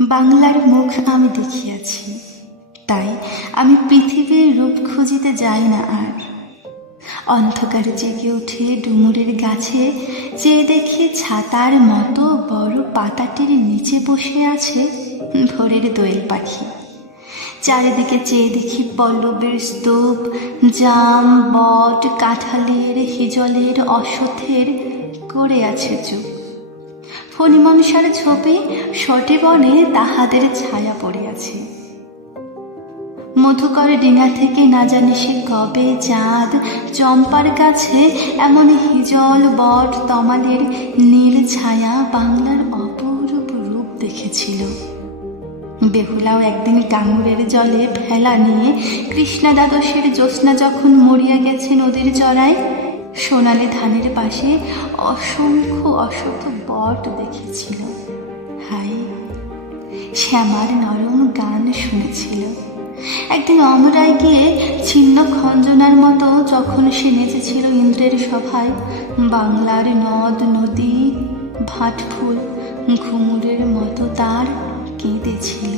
বাংলার মুখ আমি দেখিয়াছি। তাই আমি পৃথিবীর রূপ খুঁজিতে যাই না আর। অন্ধকারে জেগে উঠে ডুমুরের গাছে চেয়ে দেখি ছাতার মতো বড় পাতাটির নিচে বসে আছে ভোরের দোয়েল পাখি। চারিদিকে চেয়ে দেখি পল্লবের স্তূপ, জাম, বট, কাঁঠালের, হিজলের অশ্বথের করে আছে চুপ। ফণিমনসার ছবি সটে বনে তাহাদের ছায়া পড়িয়াছে। মধুকর ডিঙা থেকে না জানি সে কবে চাঁদ, চম্পার কাছে এমন হিজল বট তমালের নীল ছায়া বাংলার অপরূপ রূপ দেখেছিল। বেহুলাও একদিন গাঙ্গুরের জলে ফেলা নিয়ে কৃষ্ণা দ্বাদশের জ্যোৎস্না যখন মরিয়া গেছে নদীর চড়ায় সোনালি ধানের পাশে অসংখ্য অসংখ্য বট দেখেছিল। হাই শ্যামার নরম গান শুনেছিল। একদিন অমরায় গিয়ে ছিন্ন খঞ্জনার মতো যখন সে নেচেছিল ইন্দ্রের সভায়, বাংলার নদ, নদী, ভাটফুল ঘুমুরের মতো তার কেঁদেছিল।